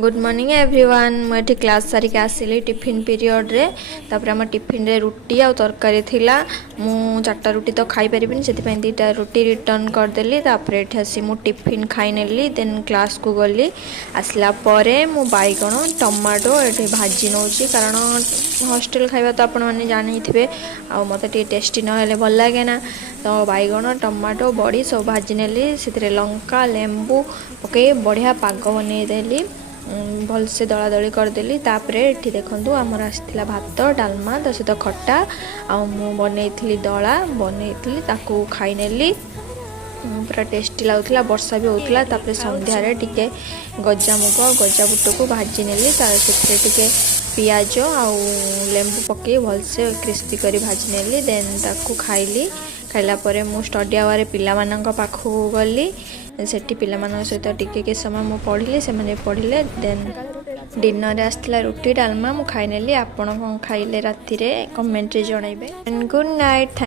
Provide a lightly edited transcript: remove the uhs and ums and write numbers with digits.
Good morning everyone मुझे class सारिक आसिली tiffin period रे तापर आम टिफिन रे रुटी आ तरकारी थिला मु चारटा रुटी तो खाई परिबिनी से दीटा रुटी रिटर्न करदेली तापर एठी आसी मु टिफिन खाई नेली देन क्लास को गली आसला परे मु बैगण टमाटो एठी भाजी नौची कारण हॉस्टल खाइबा तो आपण माने जानि थिबे आ मते टी टेस्टी न हेले भल लागे ना तो बैगण टमाटो बड़ी सब भाजी नेली से लंका लेंबू पके बढ़िया पाग बनै देली भलसे दला दली करदेली तापर एठी देखंतु हमर आस्थिला भात डालमा त सहित खट्टा आ मु बनैथिली दला बनैथिली ताकू खाई नेली पूरा टेस्टी लागुला वर्षा भी होउतला तापर संध्या रे टिके गजा मुग गजा बुट को भाजी नेली तार सेथे टिके पियाज आ लेंबू पके भलसे क्रिस्पी करी भाजी नेली देन ताकू खाइली खाइला परे मु स्टडी आवर पिला मानक पाखु गली सेठी पिला मानक सहित टिके के समय मु पढ़िली से माने पढ़िले देन डिनर रे आस्थिला रुटी डालमा मु खाइ नेली आपण कोन खाइले राती रे कमेंट रे जणाइबे एंड गुड नाइट।